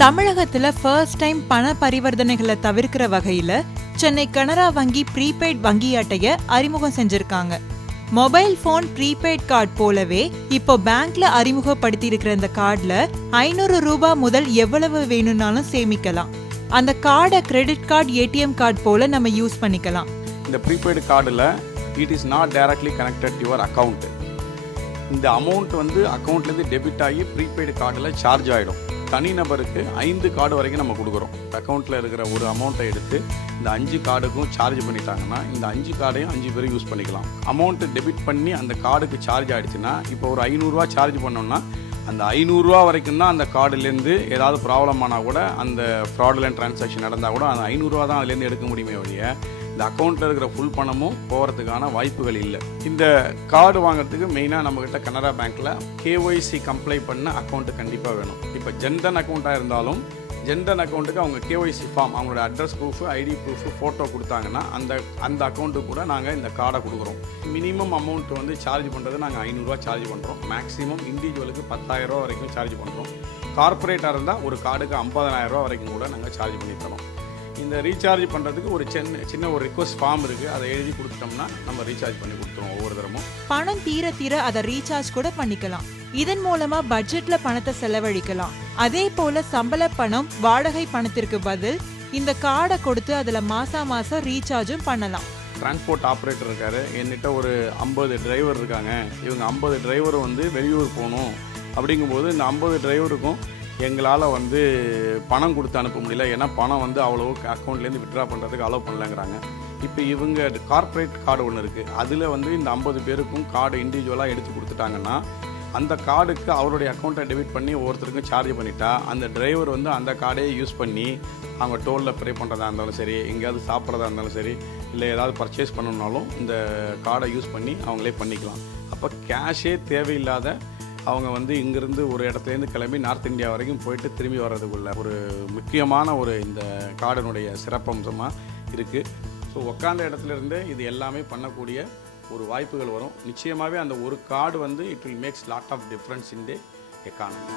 தமிழகத்துல first time பண பரிவர்த்தனைகளை தவிர்க்கிற வகையில சென்னை கனரா வங்கி ப்ரீபெய்ட் வங்கி அட்டைய அறிமுகம் செஞ்சிருக்காங்க. மொபைல் போன் ப்ரீபெய்ட் கார்டு போலவே இப்போ பேங்க்ல அறிமுகப்படுத்தி இருக்கிற இந்த கார்டுல 500 ரூபாய் முதல் எவ்வளவு வேணும்னாலும் சேமிக்கலாம். அந்த கார்டை கிரெடிட் கார்டு, ஏடிஎம் கார்டு போல நம்ம யூஸ் பண்ணிக்கலாம். இந்த ப்ரீபெய்டு கார்டில் it is not directly connected to your account. இந்த அமௌண்ட் வந்து அக்கௌண்ட்லேருந்து டெபிட் ஆகி ப்ரீபெய்டு கார்டில் சார்ஜ் ஆகிடும். தனிநபருக்கு 5 கார்டு வரைக்கும் நம்ம கொடுக்குறோம். அக்கௌண்ட்டில் இருக்கிற ஒரு அமௌண்ட்டை எடுத்து இந்த 5 கார்டுக்கும் சார்ஜ் பண்ணிட்டாங்கன்னா இந்த 5 கார்டையும் 5 பேரும் யூஸ் பண்ணிக்கலாம். அமௌண்ட்டு டெபிட் பண்ணி அந்த கார்டுக்கு சார்ஜ் ஆகிடுச்சுன்னா இப்போ ஒரு 500 ரூபா சார்ஜ் பண்ணோம்னா அந்த 500 ரூபா வரைக்கும் தான் அந்த கார்டுலேருந்து ஏதாவது ப்ராப்ளம் ஆனால் கூட, அந்த ஃப்ராடுலன்ட் ட்ரான்சாக்ஷன் நடந்தால் கூட அந்த 500 ரூபா தான் அதுலேருந்து எடுக்க முடியுமே ஒழிய இந்த அக்கௌண்ட்டில் இருக்கிற ஃபுல் பணமும் போகிறதுக்கான வாய்ப்புகள் இல்லை. இந்த கார்டு வாங்குறதுக்கு மெயினாக நம்மக்கிட்ட கனரா பேங்க்கில் கேஒய்சி கம்ப்ளை பண்ண அக்கௌண்ட்டு கண்டிப்பாக வேணும். இப்போ ஜன்தன் அக்கௌண்ட்டாக இருந்தாலும் ஜன்தன் அக்கௌண்ட்டுக்கு அவங்க கேஒய்சி ஃபார்ம், அவங்களோட address proof, ID proof, photo கொடுத்தாங்கன்னா அந்த அக்கௌண்ட்டுக்கு கூட நாங்கள் இந்த கார்டை கொடுக்குறோம். மினிமம் அமௌண்ட் வந்து சார்ஜ் பண்ணுறது நாங்கள் 500 ரூபா சார்ஜ் பண்ணுறோம். மேக்ஸிமம் இண்டிவிஜுவலுக்கு 10,000 ரூபா வரைக்கும் சார்ஜ் பண்ணுறோம். கார்பரேட்டாக இருந்தால் ஒரு கார்டுக்கு 50,000 ரூபா வரைக்கும் கூட நாங்கள் சார்ஜ் பண்ணி தரோம். இந்த ரீசார்ஜ் பண்ணுறதுக்கு ஒரு சின்ன ஒரு ரிக்வஸ்ட் ஃபார்ம் இருக்குது. அதை எழுதி கொடுத்துட்டோம்னா நம்ம ரீசார்ஜ் பண்ணி கொடுத்துருவோம் ஒவ்வொரு தரமும். பணம் தீர அதை ரீசார்ஜ் கூட பண்ணிக்கலாம். இதன் மூலமா பட்ஜெட்ல பணத்தை செலவழிக்கலாம். அதே போல சம்பள பணம், வாடகை பணத்திற்கு பதில் இந்த கார்டை கொடுத்து அதில் மாசம் ரீசார்ஜும் பண்ணலாம். டிரான்ஸ்போர்ட் ஆப்ரேட்டர் இருக்காரு, என்கிட்ட ஒரு 50 டிரைவர் இருக்காங்க. இவங்க 50 டிரைவர் வந்து வெளியூர் போகணும் அப்படிங்கும்போது இந்த 50 டிரைவருக்கும் எங்களால் வந்து பணம் கொடுத்து அனுப்ப முடியல. ஏன்னா பணம் வந்து அவ்வளோ அக்கௌண்ட்லேருந்து வித்ட்ரா பண்ணுறதுக்கு அலோவ் பண்ணலங்கிறாங்க. இப்போ இவங்க கார்ப்பரேட் கார்டு ஒன்று இருக்குது. அதில் வந்து இந்த 50 பேருக்கும் கார்டு இண்டிவிஜுவலாக எடுத்து கொடுத்துட்டாங்கன்னா அந்த கார்டுக்கு அவருடைய அக்கௌண்ட்டை டெபிட் பண்ணி ஒவ்வொருத்தருக்கும் சார்ஜ் பண்ணிட்டா அந்த டிரைவர் வந்து அந்த கார்டையே யூஸ் பண்ணி அவங்க டோலில் ப்ரே பண்ணுறதா இருந்தாலும் சரி, எங்கேயாவது சாப்பிட்றதா இருந்தாலும் சரி, இல்லை ஏதாவது பர்ச்சேஸ் பண்ணணுன்னாலும் இந்த கார்டை யூஸ் பண்ணி அவங்களே பண்ணிக்கலாம். அப்போ கேஷே தேவையில்லாத அவங்க வந்து இங்கேருந்து ஒரு இடத்துலேருந்து கிளம்பி நார்த் இந்தியா வரைக்கும் போயிட்டு திரும்பி வர்றதுக்குள்ள ஒரு முக்கியமான ஒரு இந்த கார்டனுடைய சிறப்பம்சமாக இருக்குது. ஸோ உட்காந்த இடத்துலேருந்து இது எல்லாமே பண்ணக்கூடிய ஒரு வாய்ப்புகள் வரும். நிச்சயமாகவே அந்த ஒரு கார்டு வந்து it will makes lot of difference in the economy.